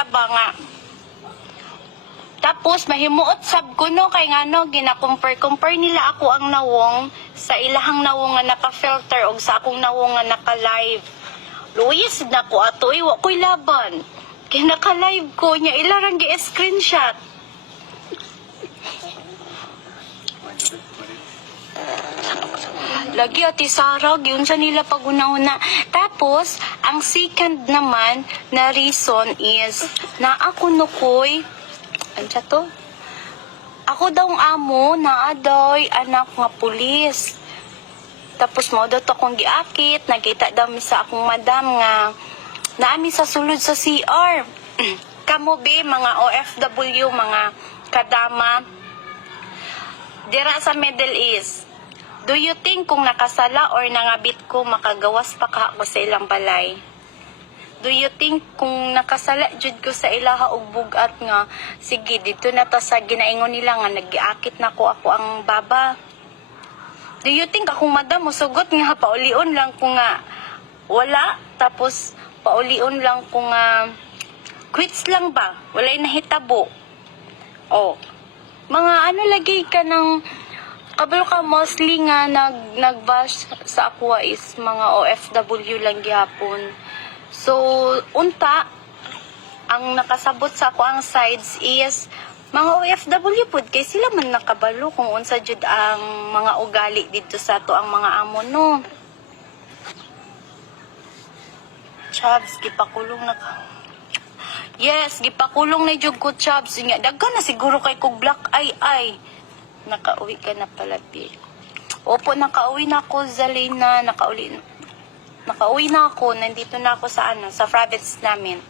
nila ba nga. Tapos mahimuot sab ko no kay ngano gina-compare nila ako ang nawong sa ilahang nawong nga naka-filter og sa akong nawong nga naka-live. Luis na ko ato wa ko'y laban. Kay naka-live ko nya ilarang gi-screenshot. Lagi ati sarag, yun sa nila pag-una-una. Tapos, ang second naman na reason is, na ako nukoy, ano to? Ako daw ang amo, naadoy, anak nga pulis. Tapos mo daw to akong giakit, nakita daw mi sa akong madam nga, naami sa sulod sa CR. Kamo be, mga OFW, mga kadama, dira sa Middle East. Do you think kung nakasala or nangabit ko, makagawas pa ka ako sa ilang balay? Do you think kung nakasala jud ko sa ilaha og bugat nga, sige, dito na ta sa ginaingon nila nga, nag-iakit na ko ako ang baba? Do you think akong madam mo sugot nga, paulion lang ko nga, wala, tapos paulion lang ko nga, quits lang ba? Walay nahitabo. Oh, mga ano lagi ka ng, kabalo ka mostly nga nag-bash sa ako is mga OFW lang gihapon. So, unta, ang nakasabot sa ako ang sides is mga OFW pod kay sila man nakabalo kung unsa jud ang mga ugali dito sa to ang mga amo no. Chabs, gipakulong na ka. Yes, gipakulong na jud ko Chabs. Daghan na siguro kay kog black ay. Nakauwi ka na pala, Pi. Opo, nakauwi na ako, Zalina. Nakauwi na ako. Nandito na ako sa sa province namin.